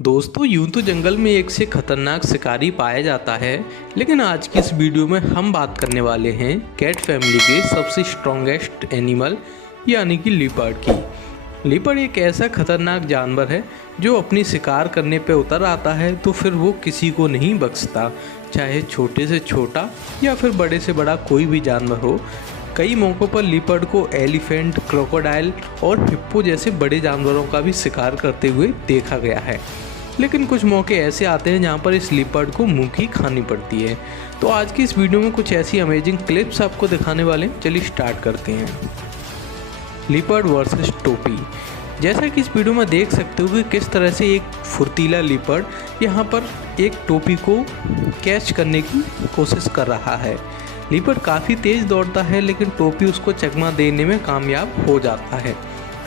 दोस्तों यूं तो जंगल में एक से खतरनाक शिकारी पाया जाता है, लेकिन आज की इस वीडियो में हम बात करने वाले हैं कैट फैमिली के सबसे स्ट्रॉन्गेस्ट एनिमल यानी कि लिपर्ड की। लिपर्ड एक ऐसा खतरनाक जानवर है जो अपनी शिकार करने पे उतर आता है तो फिर वो किसी को नहीं बख्शता, चाहे छोटे से छोटा या फिर बड़े से बड़ा कोई भी जानवर हो। कई मौक़ों पर लिपर्ड को एलिफेंट, क्रोकोडाइल और हिप्पो जैसे बड़े जानवरों का भी शिकार करते हुए देखा गया है, लेकिन कुछ मौके ऐसे आते हैं जहां पर इस लिपर्ड को मुंह की खानी पड़ती है। तो आज की इस वीडियो में कुछ ऐसी अमेजिंग क्लिप्स आपको दिखाने वाले हैं। चलिए स्टार्ट करते हैं। लिपर्ड वर्सेस टोपी। जैसा कि इस वीडियो में देख सकते हो कि किस तरह से एक फुर्तीला लिपर्ड यहाँ पर एक टोपी को कैच करने की कोशिश कर रहा है। लिपर्ड काफ़ी तेज़ दौड़ता है, लेकिन टोपी उसको चकमा देने में कामयाब हो जाता है।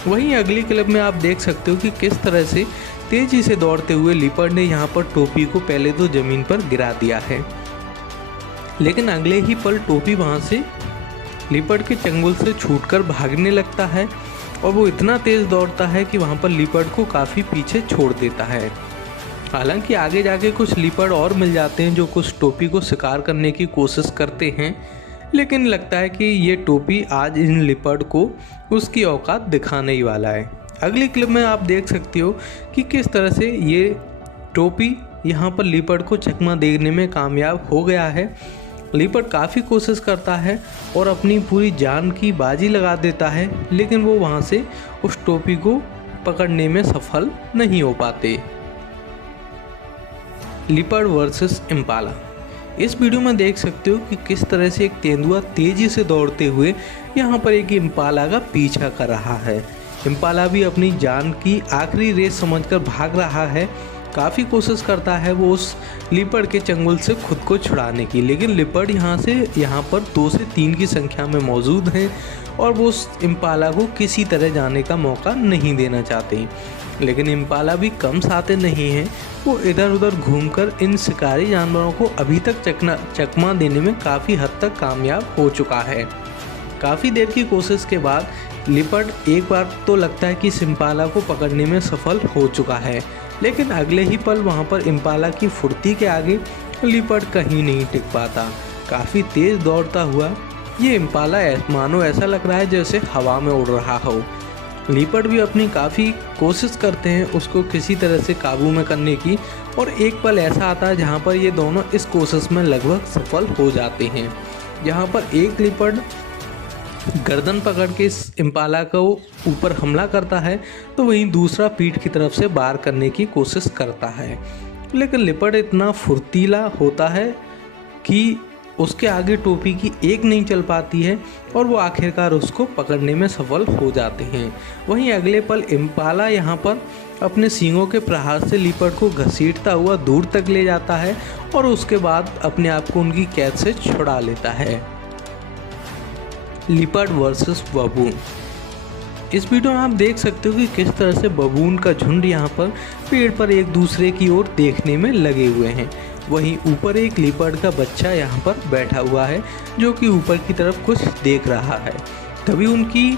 वहीं अगली क्लिप में आप देख सकते हो कि किस तरह से तेज़ी से दौड़ते हुए लिपर्ड ने यहाँ पर टोपी को पहले तो ज़मीन पर गिरा दिया है, लेकिन अगले ही पल टोपी वहाँ से लिपर्ड के चंगुल से छूटकर भागने लगता है और वो इतना तेज़ दौड़ता है कि वहाँ पर लिपर्ड को काफ़ी पीछे छोड़ देता है। हालांकि आगे जाके कुछ लिपर्ड और मिल जाते हैं जो कुछ टोपी को शिकार करने की कोशिश करते हैं, लेकिन लगता है कि ये टोपी आज इन लिपर्ड को उसकी औकात दिखाने ही वाला है। अगली क्लिप में आप देख सकते हो कि किस तरह से ये टोपी यहाँ पर लिपर्ड को चकमा देने में कामयाब हो गया है। लिपर्ड काफ़ी कोशिश करता है और अपनी पूरी जान की बाजी लगा देता है, लेकिन वो वहाँ से उस टोपी को पकड़ने में सफल नहीं हो पाते। Leopard versus Impala. इस वीडियो में देख सकते हो कि किस तरह से एक तेंदुआ तेज़ी से दौड़ते हुए यहाँ पर एक इम्पाला का पीछा कर रहा है। इम्पाला भी अपनी जान की आखिरी रेस समझकर भाग रहा है। काफ़ी कोशिश करता है वो उस लिपर्ड के चंगुल से खुद को छुड़ाने की, लेकिन लिपर्ड यहाँ पर 2 से 3 की संख्या में मौजूद हैं और वो उस इम्पाला को किसी तरह जाने का मौका नहीं देना चाहते। लेकिन इम्पाला भी कम साते नहीं हैं, वो इधर उधर घूमकर इन शिकारी जानवरों को अभी तक चकमा देने में काफ़ी हद तक कामयाब हो चुका है। काफ़ी देर की कोशिश के बाद लिपर्ड एक बार तो लगता है कि इस इम्पाला को पकड़ने में सफल हो चुका है, लेकिन अगले ही पल वहाँ पर इम्पाला की फुर्ती के आगे लिपर्ड कहीं नहीं टिक पाता। काफ़ी तेज़ दौड़ता हुआ ये इम्पाला मानो ऐसा लग रहा है जैसे हवा में उड़ रहा हो। लिपर्ड भी अपनी काफ़ी कोशिश करते हैं उसको किसी तरह से काबू में करने की, और एक पल ऐसा आता है जहाँ पर ये दोनों इस कोशिश में लगभग सफल हो जाते हैं। जहाँ पर एक लिपर्ड गर्दन पकड़ के इस इम्पाला को ऊपर हमला करता है, तो वहीं दूसरा पीठ की तरफ से वार करने की कोशिश करता है, लेकिन लिपर्ड इतना फुर्तीला होता है कि उसके आगे टोपी की एक नहीं चल पाती है और वो आखिरकार उसको पकड़ने में सफल हो जाते हैं। वहीं अगले पल इम्पाला यहाँ पर अपने सींगों के प्रहार से लिपर्ड को घसीटता हुआ दूर तक ले जाता है और उसके बाद अपने आप को उनकी कैद से छुड़ा लेता है। Leopard versus बबून। इस वीडियो में आप देख सकते हो कि किस तरह से बबून का झुंड यहाँ पर पेड़ पर एक दूसरे की ओर देखने में लगे हुए हैं। वहीं ऊपर एक लिपर्ड का बच्चा यहाँ पर बैठा हुआ है जो कि ऊपर की तरफ कुछ देख रहा है। तभी उनकी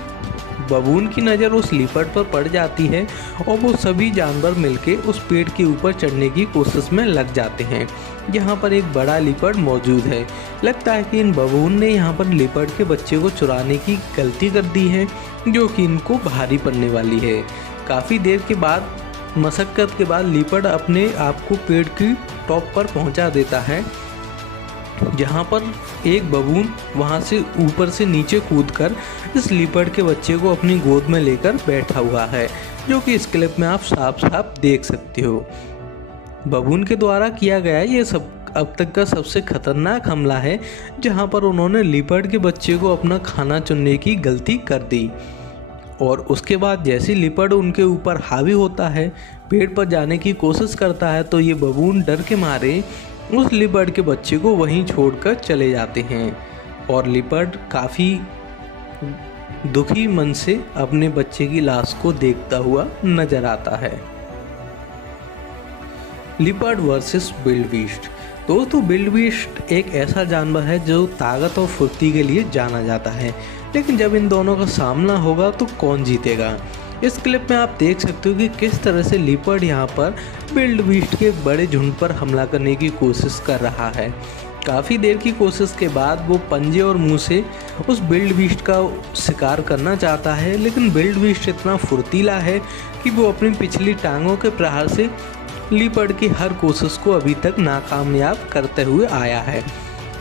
बबून की नज़र उस लिपर्ड पर पड़ जाती है और वो सभी जानवर मिलके उस पेड़ के ऊपर चढ़ने की कोशिश में लग जाते हैं। यहाँ पर एक बड़ा लिपर्ड मौजूद है। लगता है कि इन बबून ने यहाँ पर लिपर्ड के बच्चे को चुराने की गलती कर दी है, जो कि इनको भारी पड़ने वाली है। काफ़ी देर के बाद मशक्क़त के बाद लिपर्ड अपने आप को पेड़ की टॉप पर पहुंचा देता है, जहां पर एक बबून वहां से ऊपर से नीचे कूदकर इस लिपर्ड के बच्चे को अपनी गोद में लेकर बैठा हुआ है, जो कि इस क्लिप में आप साफ साफ देख सकते हो। बबून के द्वारा किया गया ये सब अब तक का सबसे खतरनाक हमला है, जहां पर उन्होंने लिपर्ड के बच्चे को अपना खाना चुनने की गलती कर दी, और उसके बाद जैसे लिपर्ड उनके ऊपर हावी होता है, पेड़ पर जाने की कोशिश करता है, तो ये बबून डर के मारे उस लिपर्ड के बच्चे को वहीं छोड़कर चले जाते हैं और लिपर्ड काफ़ी दुखी मन से अपने बच्चे की लाश को देखता हुआ नजर आता है। Leopard versus wildebeest. दोस्तों विल्डबीस्ट एक ऐसा जानवर है जो ताकत और फुर्ती के लिए जाना जाता है, लेकिन जब इन दोनों का सामना होगा तो कौन जीतेगा। इस क्लिप में आप देख सकते हो कि किस तरह से लीपर्ड यहाँ पर विल्ड बीस्ट के बड़े झुंड पर हमला करने की कोशिश कर रहा है। काफ़ी देर की कोशिश के बाद वो पंजे और मुंह से उस विल्ड बीस्ट का शिकार करना चाहता है, लेकिन विल्ड बीस्ट इतना फुर्तीला है कि वो अपनी पिछली टांगों के प्रहार से लीपर्ड की हर कोशिश को अभी तक नाकामयाब करते हुए आया है।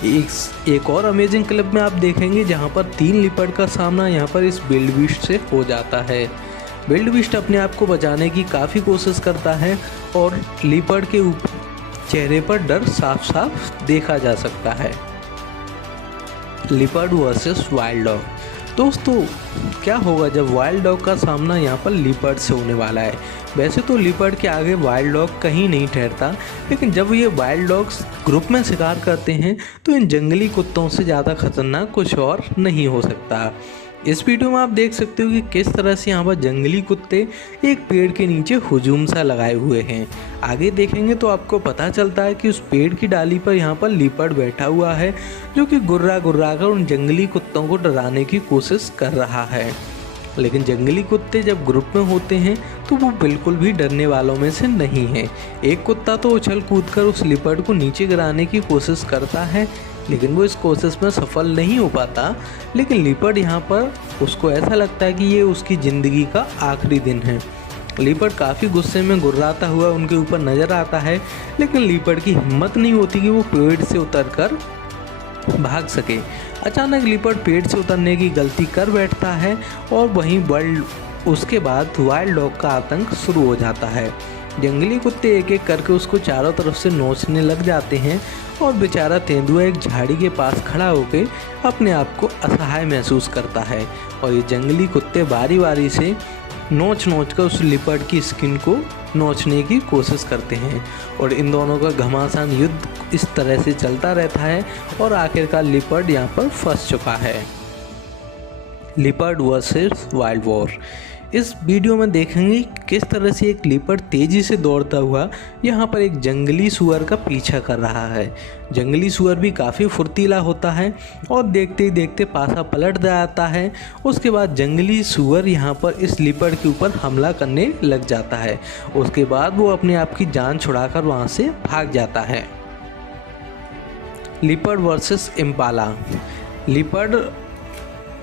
एक और अमेजिंग क्लिप में आप देखेंगे जहां पर 3 लीपर्ड का सामना यहां पर इस विल्ड बीस्ट से हो जाता है। विल्ड बीस्ट अपने आप को बचाने की काफ़ी कोशिश करता है और लीपर्ड के चेहरे पर डर साफ साफ देखा जा सकता है। Leopard versus wild dog. दोस्तों, क्या होगा जब वाइल्ड डॉग का सामना यहाँ पर लीपर्ड से होने वाला है। वैसे तो लीपर्ड के आगे वाइल्ड डॉग कहीं नहीं ठहरता, लेकिन जब ये वाइल्ड डॉग्स ग्रुप में शिकार करते हैं तो इन जंगली कुत्तों से ज़्यादा खतरनाक कुछ और नहीं हो सकता। इस वीडियो में आप देख सकते हो कि किस तरह से यहाँ पर जंगली कुत्ते एक पेड़ के नीचे हुजूम सा लगाए हुए हैं। आगे देखेंगे तो आपको पता चलता है कि उस पेड़ की डाली पर यहाँ पर लीपर्ड बैठा हुआ है, जो कि गुर्रा गुर्रा कर उन जंगली कुत्तों को डराने की कोशिश कर रहा है। लेकिन जंगली कुत्ते जब ग्रुप में होते हैं तो वो बिल्कुल भी डरने वालों में से नहीं है। एक कुत्ता तो उछल कूद कर उस लीपर्ड को नीचे गिराने की कोशिश करता है, लेकिन वो इस कोशिश में सफल नहीं हो पाता। लेकिन लीपर्ड यहाँ पर उसको ऐसा लगता है कि ये उसकी ज़िंदगी का आखिरी दिन है। लीपर्ड काफ़ी गुस्से में गुर्राता हुआ उनके ऊपर नज़र आता है, लेकिन लीपर्ड की हिम्मत नहीं होती कि वो पेड़ से उतरकर भाग सके। अचानक लीपर्ड पेड़ से उतरने की गलती कर बैठता है और वहीं उसके बाद वाइल्ड डॉग का आतंक शुरू हो जाता है। जंगली कुत्ते एक एक करके उसको चारों तरफ से नोचने लग जाते हैं और बेचारा तेंदुआ एक झाड़ी के पास खड़ा होकर अपने आप को असहाय महसूस करता है और ये जंगली कुत्ते बारी बारी से नोच कर उस लीपर्ड की स्किन को नोचने की कोशिश करते हैं और इन दोनों का घमासान युद्ध इस तरह से चलता रहता है और आखिरकार लीपर्ड यहाँ पर फंस चुका है। Leopard versus wild war. इस वीडियो में देखेंगे किस तरह से एक लीपर्ड तेज़ी से दौड़ता हुआ यहाँ पर एक जंगली सूअर का पीछा कर रहा है। जंगली सूअर भी काफ़ी फुर्तीला होता है और देखते ही देखते पासा पलट जाता है। उसके बाद जंगली सूअर यहाँ पर इस लीपर्ड के ऊपर हमला करने लग जाता है। उसके बाद वो अपने आप की जान छुड़ाकर वहाँ से भाग जाता है। Leopard versus Impala. लीपर्ड।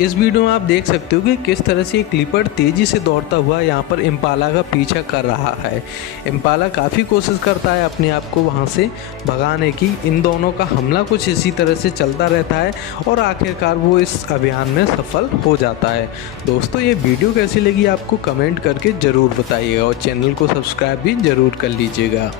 इस वीडियो में आप देख सकते हो कि किस तरह से एक लीपर्ड तेज़ी से दौड़ता हुआ यहाँ पर इम्पाला का पीछा कर रहा है। इम्पाला काफ़ी कोशिश करता है अपने आप को वहाँ से भगाने की। इन दोनों का हमला कुछ इसी तरह से चलता रहता है और आखिरकार वो इस अभियान में सफल हो जाता है। दोस्तों, ये वीडियो कैसी लगी आपको कमेंट करके ज़रूर बताइएगा और चैनल को सब्सक्राइब भी ज़रूर कर लीजिएगा।